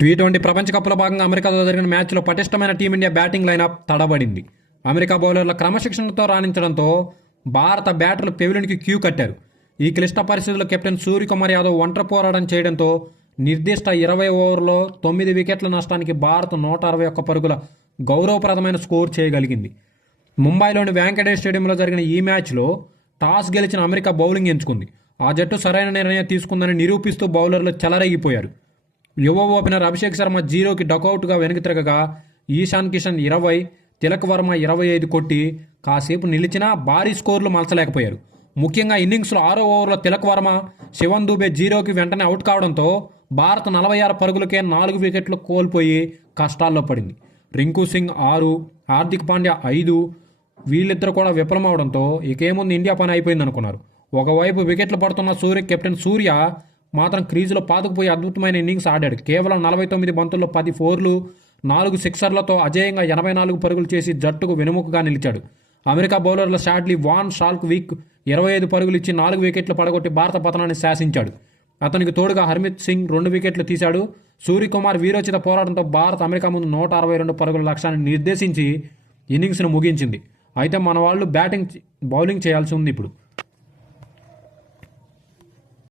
T20 ప్రపంచ కప్లో భాగంగా అమెరికాతో జరిగిన మ్యాచ్లో పటిష్టమైన టీమిండియా బ్యాటింగ్ లైనప్ తడబడింది. అమెరికా బౌలర్ల క్రమశిక్షణతో రాణించడంతో భారత బ్యాటర్లు పెవిలియన్కి క్యూ కట్టారు. ఈ క్లిష్ట పరిస్థితుల్లో కెప్టెన్ సూర్యకుమార్ యాదవ్ ఒంటరి పోరాటం చేయడంతో నిర్దిష్ట 20 ఓవర్లో 9 వికెట్ల నష్టానికి భారత్ 161 పరుగుల గౌరవప్రదమైన స్కోర్ చేయగలిగింది. ముంబైలోని వాంకడే స్టేడియంలో జరిగిన ఈ మ్యాచ్లో టాస్ గెలిచిన అమెరికా బౌలింగ్ ఎంచుకుంది. ఆ జట్టు సరైన నిర్ణయం తీసుకుందని నిరూపిస్తూ బౌలర్లు చెలరేగిపోయారు. యువ ఓపెనర్ అభిషేక్ శర్మ 0కి డకౌట్గా వెనక్కి తిరగగా ఈశాన్ కిషన్ 20, తిలక్ వర్మ 25 కొట్టి కాసేపు నిలిచినా భారీ స్కోర్లు మలచలేకపోయారు. ముఖ్యంగా ఇన్నింగ్స్లో 6వ ఓవర్లో తిలక్ వర్మ, శివన్ దూబే 0కి వెంటనే అవుట్ కావడంతో భారత్ 46 పరుగులకే 4 వికెట్లు కోల్పోయి కష్టాల్లో పడింది. రింకు సింగ్ 6, హార్దిక్ పాండ్యా 5 వీళ్ళిద్దరు కూడా విఫలమవడంతో ఇకేముంది ఇండియా పని అయిపోయిందనుకున్నారు. ఒకవైపు వికెట్లు పడుతున్న కెప్టెన్ సూర్య మాత్రం క్రీజులో పాతుకుపోయి అద్భుతమైన ఇన్నింగ్స్ ఆడాడు. కేవలం 49 బంతుల్లో 10 ఫోర్లు, 4 సిక్సర్లతో అజేయంగా 84 పరుగులు చేసి జట్టుకు వెనుముకగా నిలిచాడు. అమెరికా బౌలర్ల షాడ్లీ వాన్ షాల్క్విక్ 25 పరుగులు ఇచ్చి 4 వికెట్లు పడగొట్టి భారత పతనాన్ని శాసించాడు. అతనికి తోడుగా హర్మిత్ సింగ్ 2 వికెట్లు తీశాడు. సూర్యకుమార్ వీరోచిత పోరాటంతో భారత్ అమెరికా ముందు 162 పరుగుల లక్ష్యాన్ని నిర్దేశించి ఇన్నింగ్స్ను ముగించింది. అయితే మన వాళ్ళు బౌలింగ్ చేయాల్సి ఉంది ఇప్పుడు.